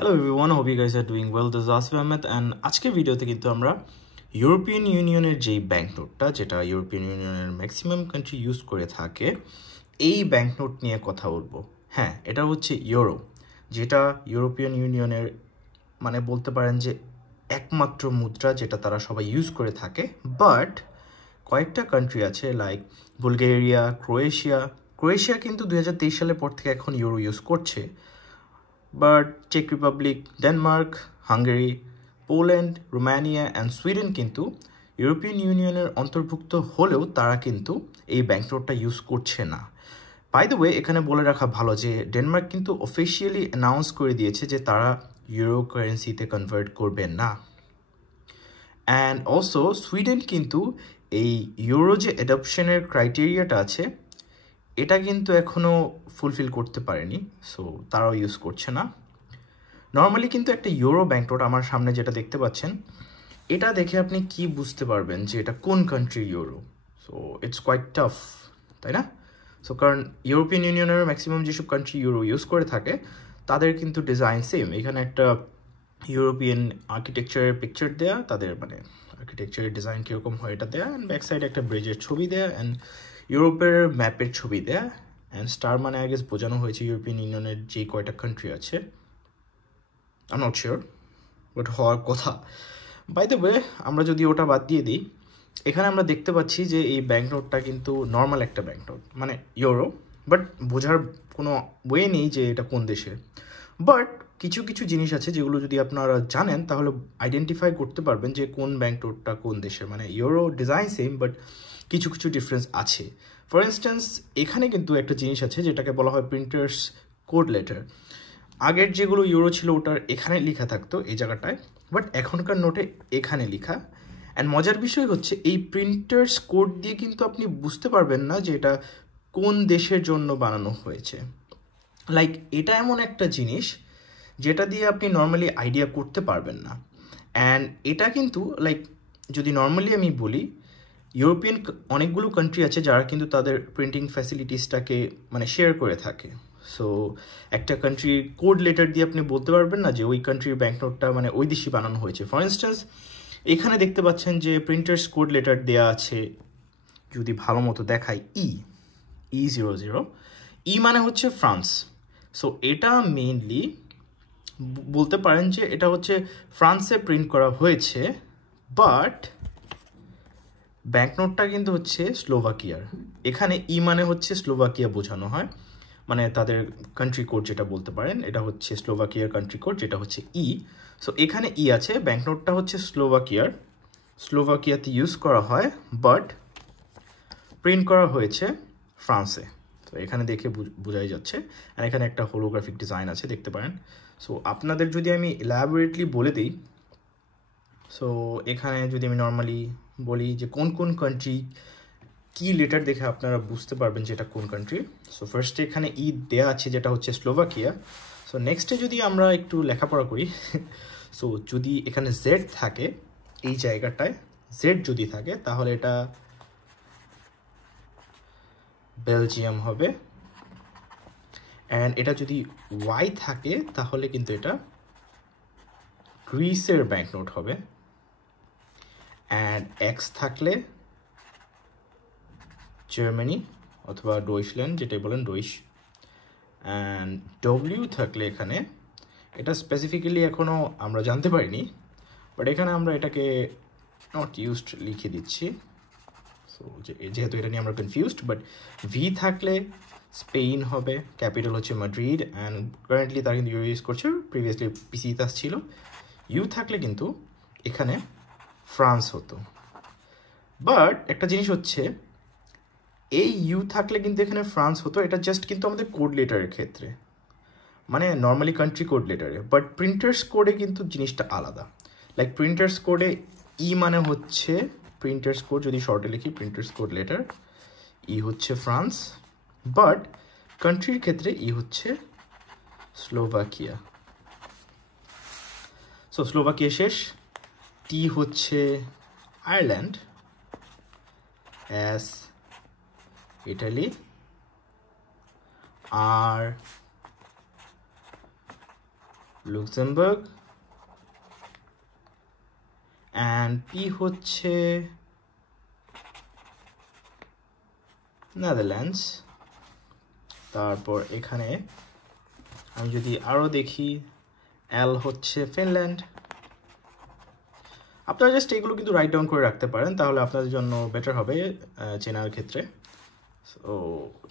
Hello everyone, hope you guys are doing well. This is Asif Ahmed and আজকের ভিডিওতে কিন্তু আমরা European ইউনিয়নের যেই ব্যাংক নোটটা যেটা ইউরোপিয়ান ইউনিয়নের ম্যাক্সিমাম কান্ট্রি ইউজ করে থাকে এই ব্যাংক নোট নিয়ে কথা বলবো। হ্যাঁ, এটা হচ্ছে ইউরো, যেটা ইউরোপিয়ান ইউনিয়নের মানে বলতে পারেন যে একমাত্র মুদ্রা যেটা তারা সবাই ইউজ করে থাকে। বাট কয়েকটা কান্ট্রি আছে লাইক বুলগেরিয়া, ক্রোয়েশিয়া কিন্তু 2023 সালের পর থেকে এখন ইউরো ইউজ করছে। বাট চেক Republic, Denmark, Hungary, Poland, Romania and Sweden কিন্তু ইউরোপিয়ান ইউনিয়নের অন্তর্ভুক্ত হলেও তারা কিন্তু এই ব্যাংক নোটটা ইউজ করছে না। বাই দ্য ওয়ে, এখানে বলে রাখা ভালো যে ডেনমার্ক কিন্তু অফিসিয়ালি অ্যানাউন্স করে দিয়েছে যে তারা ইউরো কারেন্সিতে কনভার্ট করবে না। অ্যান্ড অলসো সুইডেন কিন্তু এই ইউরো যে অ্যাডপশনের ক্রাইটেরিয়াটা আছে এটা কিন্তু এখনও ফুলফিল করতে পারেনি, সো তারাও ইউজ করছে না। নর্মালি কিন্তু একটা ইউরো ব্যাংক নোট আমার সামনে যেটা দেখতে পাচ্ছেন, এটা দেখে আপনি কি বুঝতে পারবেন যে এটা কোন কান্ট্রির euro? So it's quite tough, তাই না? সো কারণ ইউরোপিয়ান ইউনিয়নের ম্যাক্সিমাম যেসব কান্ট্রি ইউরো ইউজ করে থাকে তাদের কিন্তু ডিজাইন সেম। এখানে একটা ইউরোপিয়ান আর্কিটেকচারের পিকচার দেয়া, তাদের মানে আর্কিটেকচারের ডিজাইন কীরকম হয় এটা দেয়া, অ্যান্ড ব্যাক সাইডে একটা ব্রিজের ছবি দেয়া, অ্যান্ড ইউরোপের ম্যাপের ছবি দেয়া, অ্যান্ড স্টার মানে আই গেস বোঝানো হয়েছে ইউরোপিয়ান ইউনিয়নের যে কয়টা কান্ট্রি আছে। I am not sure, but হওয়ার কথা। বাই দ্য ওয়ে, আমরা যদি ওটা বাদ দিয়ে দিই, এখানে আমরা দেখতে পাচ্ছি যে এই ব্যাংক নোটটা কিন্তু নর্মাল একটা ব্যাংক নোট, মানে ইউরো, বাট বোঝার কোনো ওয়ে নেই যে এটা কোন দেশে। বাট কিছু কিছু জিনিস আছে যেগুলো যদি আপনারা জানেন তাহলে আইডেন্টিফাই করতে পারবেন যে কোন ব্যাংক নোটটা কোন দেশের। মানে ইউরো ডিজাইন সেম, বাট কিছু কিছু ডিফারেন্স আছে। ফর ইনস্ট্যান্স, এখানে কিন্তু একটা জিনিস আছে যেটাকে বলা হয় প্রিন্টার্স কোড লেটার। আগের যেগুলো ইউরো ছিল ওটার এখানে লেখা থাকতো এই জায়গাটায়, বাট এখনকার নোটে এখানে লেখা। অ্যান্ড মজার বিষয় হচ্ছে এই প্রিন্টার্স কোড দিয়ে কিন্তু আপনি বুঝতে পারবেন না যে এটা কোন দেশের জন্য বানানো হয়েছে। লাইক এটা এমন একটা জিনিস যেটা দিয়ে আপনি নর্মালি আইডিয়া করতে পারবেন না। অ্যান্ড এটা কিন্তু লাইক যদি নর্মালি আমি বলি, ইউরোপিয়ান অনেকগুলো কান্ট্রি আছে যারা কিন্তু তাদের প্রিন্টিং ফ্যাসিলিটিসটাকে মানে শেয়ার করে থাকে। সো একটা কান্ট্রির কোড লেটার দিয়ে আপনি বলতে পারবেন না যে ওই কান্ট্রির ব্যাংক নোটটা মানে ওই দেশই বানানো হয়েছে। ফর ইনস্ট্যান্স, এখানে দেখতে পাচ্ছেন যে প্রিন্টার্স কোড লেটার দেওয়া আছে, যদি ভালো মতো দেখাই, E00। ই মানে হচ্ছে ফ্রান্স। সো এটা মেইনলি বলতে পারেন যে এটা হচ্ছে ফ্রান্সে প্রিন্ট করা হয়েছে, বাট ব্যাংক নোটটা কিন্তু হচ্ছে স্লোভাকিয়ার। এখানে ই মানে হচ্ছে স্লোভাকিয়া বোঝানো হয়, মানে তাদের কান্ট্রি কোড যেটা বলতে পারেন, এটা হচ্ছে স্লোভাকিয়ার কান্ট্রি কোড যেটা হচ্ছে ই। সো এখানে ই আছে, ব্যাংক নোটটা হচ্ছে স্লোভাকিয়াতে ইউজ করা হয়, বাট প্রিন্ট করা হয়েছে ফ্রান্সে। তো এখানে দেখে বোঝাই যাচ্ছে। আর এখানে একটা হোলোগ্রাফিক ডিজাইন আছে, দেখতে পারেন। সো আপনাদের যদি আমি এলাবোরেটলি বলে দিই, সো এখানে যদি আমি নর্মালি বলি যে কোন কোন কান্ট্রি কি লেটার দেখে আপনারা বুঝতে পারবেন যে এটা কোন কান্ট্রি। সো ফার্স্টে এখানে ই দেয়া আছে যেটা হচ্ছে স্লোভাকিয়া। সো নেক্সটে যদি আমরা একটু লেখাপড়া করি, সো যদি এখানে জেড থাকে এই জায়গাটায়, জেড যদি থাকে তাহলে এটা বেলজিয়াম হবে। অ্যান্ড এটা যদি ওয়াই থাকে তাহলে কিন্তু এটা গ্রিসের ব্যাংক নোট হবে। অ্যান্ড এক্স থাকলে জার্মানি অথবা ডয়েশল্যান্ড, যেটাই বলেন ডয়েশ। অ্যান্ড ডব্লিউ থাকলে এখানে, এটা স্পেসিফিক্যালি এখনও আমরা জানতে পারিনি, বাট এখানে আমরা এটাকে নট ইউজড লিখে দিচ্ছি। সো যেহেতু এটা নিয়ে আমরা কনফিউজড, বাট ভি থাকলে স্পেন হবে, ক্যাপিটাল হচ্ছে মাদ্রিদ, অ্যান্ড কারেন্টলি তারা কিন্তু ইউজ করছে, প্রিভিয়াসলি পিসিতাস ছিল। ইউ থাকলে কিন্তু এখানে ফ্রান্স হতো। বাট একটা জিনিস হচ্ছে, এই ইউ থাকলে কিন্তু এখানে ফ্রান্স হতো, এটা জাস্ট কিন্তু আমাদের কোড লেটারের ক্ষেত্রে, মানে নর্মালি কান্ট্রি কোড লেটারে। বাট প্রিন্টার্স কোডে কিন্তু জিনিসটা আলাদা। লাইক প্রিন্টার্স কোডে ই মানে হচ্ছে প্রিন্টার্স কোড, যদি শর্টে লিখি প্রিন্টার্স কোড লেটার, ই হচ্ছে ফ্রান্স, বাট কান্ট্রির ক্ষেত্রে ই হচ্ছে স্লোভাকিয়া। সো স্লোভাকিয়া শেষ। টি হচ্ছে আয়ারল্যান্ড, এস ইটালি, আর লুক্সেমবার্গ, অ্যান্ড পি হচ্ছে নেদারল্যান্ডস। তারপর এখানে আমি যদি আরও দেখি, এল হচ্ছে ফিনল্যান্ড। আপনারা জাস্ট এগুলো কিন্তু রাইট ডাউন করে রাখতে পারেন, তাহলে আপনাদের জন্য বেটার হবে চেনার ক্ষেত্রে। সো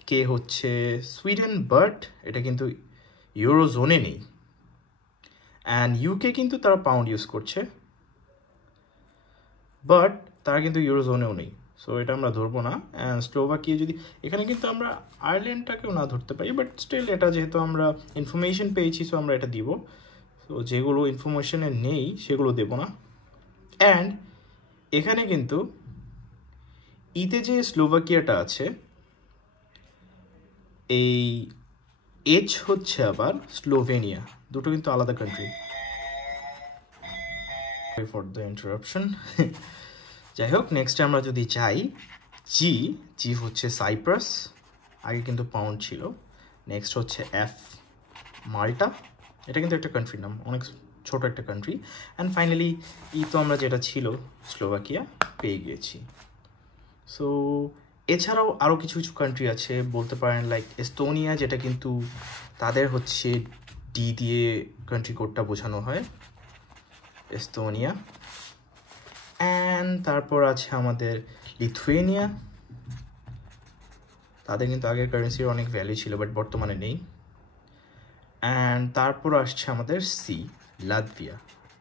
কে হচ্ছে সুইডেন, বাট এটা কিন্তু ইউরোজোনে নেই। অ্যান্ড ইউকে কিন্তু তারা পাউন্ড ইউজ করছে, বাট তারা কিন্তু ইউরোজোনেও নেই, সো এটা আমরা ধরবো না। অ্যান্ড স্লোভাকিয়া, যদি এখানে কিন্তু আমরা আয়ারল্যান্ডটাকেও না ধরতে পারি, বাট স্টিল এটা যেহেতু আমরা ইনফরমেশন পেয়েছি, সো আমরা এটা দিব। সো যেগুলো ইনফরমেশনে নেই সেগুলো দেব না। অ্যান্ড এখানে কিন্তু ইতে যে স্লোভাকিয়াটা আছে, এই এইচ হচ্ছে আবার স্লোভেনিয়া, দুটো কিন্তু আলাদা কান্ট্রি। For the interruption. যাই হোক, নেক্সটে আমরা যদি চাই জি, জি হচ্ছে সাইপ্রাস, আগে কিন্তু পাউন্ড ছিল। নেক্সট হচ্ছে এফ, মাল্টা, এটা কিন্তু একটা কান্ট্রির নাম, অনেক ছোট একটা কান্ট্রি। অ্যান্ড ফাইনালি ই তো আমরা যেটা ছিল স্লোভাকিয়া পেয়ে গিয়েছি। সো এছাড়াও আরও কিছু কিছু কান্ট্রি আছে বলতে পারেন, লাইক এস্তোনিয়া, যেটা কিন্তু তাদের হচ্ছে ডি দিয়ে কান্ট্রি কোডটা বোঝানো হয়, এস্তোনিয়া। অ্যান্ড তারপর আছে আমাদের লিথুয়েনিয়া, তাদের কিন্তু আগের কারেন্সির অনেক ভ্যালু ছিল, বাট বর্তমানে নেই। অ্যান্ড তারপর আসছে আমাদের সি, লাতভিয়া,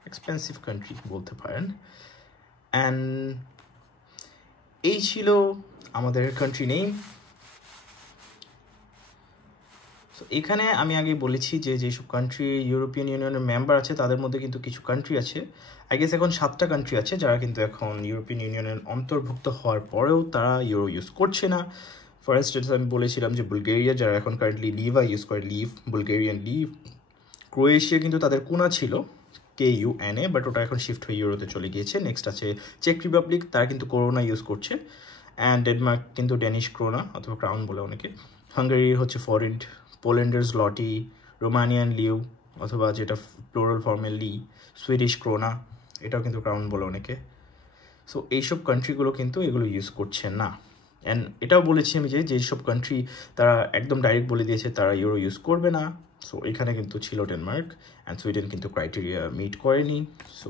এক্সপেন্সিভ কান্ট্রি বলতে পারেন। অ্যান্ড এই ছিল আমাদের কান্ট্রি নেম। সো এখানে আমি আগে বলেছি যে যেসব কান্ট্রি ইউরোপিয়ান ইউনিয়নের মেম্বার আছে, তাদের মধ্যে কিন্তু কিছু কান্ট্রি আছে, আই গেস এখন 7টা কান্ট্রি আছে যারা কিন্তু এখন ইউরোপিয়ান ইউনিয়নের অন্তর্ভুক্ত হওয়ার পরেও তারা ইউরো ইউজ করছে না। ফর ইনস্টেন্স আমি বলেছিলাম যে বুলগেরিয়া, যারা এখন কারেন্টলি লিভা ইউজ করে, লিভ, বুলগেরিয়ান লিভ। ক্রোয়েশিয়া কিন্তু তাদের কোনা ছিল KUNA, বাট ওটা এখন শিফট হয়ে ইউরোতে চলে গিয়েছে। নেক্সট আছে চেক রিপাবলিক, তারা কিন্তু করোনা ইউজ করছে। অ্যান্ড ডেনমার্ক কিন্তু ড্যানিশ ক্রোনা অথবা ক্রাউন বলে অনেকে। হাঙ্গেরি হচ্ছে ফরেন্ট, পোল্যান্ডের জলটি, রোমানিয়ান লিউ অথবা যেটা প্লোরাল ফর্মের লি, সুইডিশ ক্রোনা, এটাও কিন্তু ক্রাউন বলে অনেকে। সো এইসব কান্ট্রিগুলো কিন্তু এগুলো ইউজ করছে না। অ্যান্ড এটাও বলেছি আমি যে যেসব কান্ট্রি তারা একদম ডাইরেক্ট বলে দিয়েছে তারা ইউরো ইউজ করবে না। সো এখানে কিন্তু ছিল ডেনমার্ক, অ্যান্ড সুইডেন কিন্তু ক্রাইটেরিয়া মিট করেনি। সো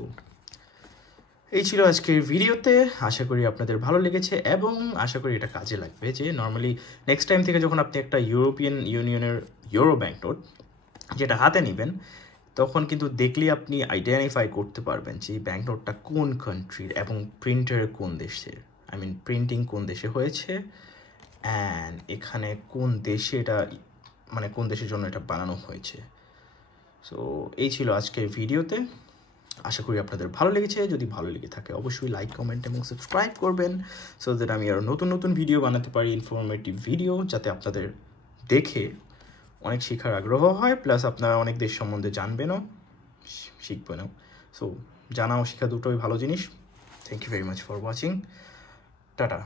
এই ছিল আজকের ভিডিওতে, আশা করি আপনাদের ভালো লেগেছে এবং আশা করি এটা কাজে লাগবে। যে নর্মালি নেক্সট টাইম থেকে যখন আপনি একটা ইউরোপিয়ান ইউনিয়নের ইউরো ব্যাংক নোট যেটা হাতে নেবেন, তখন কিন্তু দেখলে আপনি আইডেন্টিফাই করতে পারবেন যে এই ব্যাংক নোটটা কোন কান্ট্রির এবং প্রিন্টার কোন দেশের, আই মিন প্রিন্টিং কোন দেশে হয়েছে, অ্যান্ড এখানে কোন দেশে এটা, মানে কোন দেশের জন্য এটা বানানো হয়েছে। সো এই ছিল আজকের ভিডিওতে, আশা করি আপনাদের ভালো লেগেছে। যদি ভালো লেগে থাকে অবশ্যই লাইক, কমেন্ট এবং সাবস্ক্রাইব করবেন, সো দ্যাট আমি আরও নতুন নতুন ভিডিও বানাতে পারি, ইনফরমেটিভ ভিডিও, যাতে আপনাদের দেখে অনেক শেখার আগ্রহ হয়, প্লাস আপনারা অনেক দেশ সম্বন্ধে জানবেনও, শিখবেনও। সো জানা ও শেখা দুটোই ভালো জিনিস। Thank you very much for watching. Tata.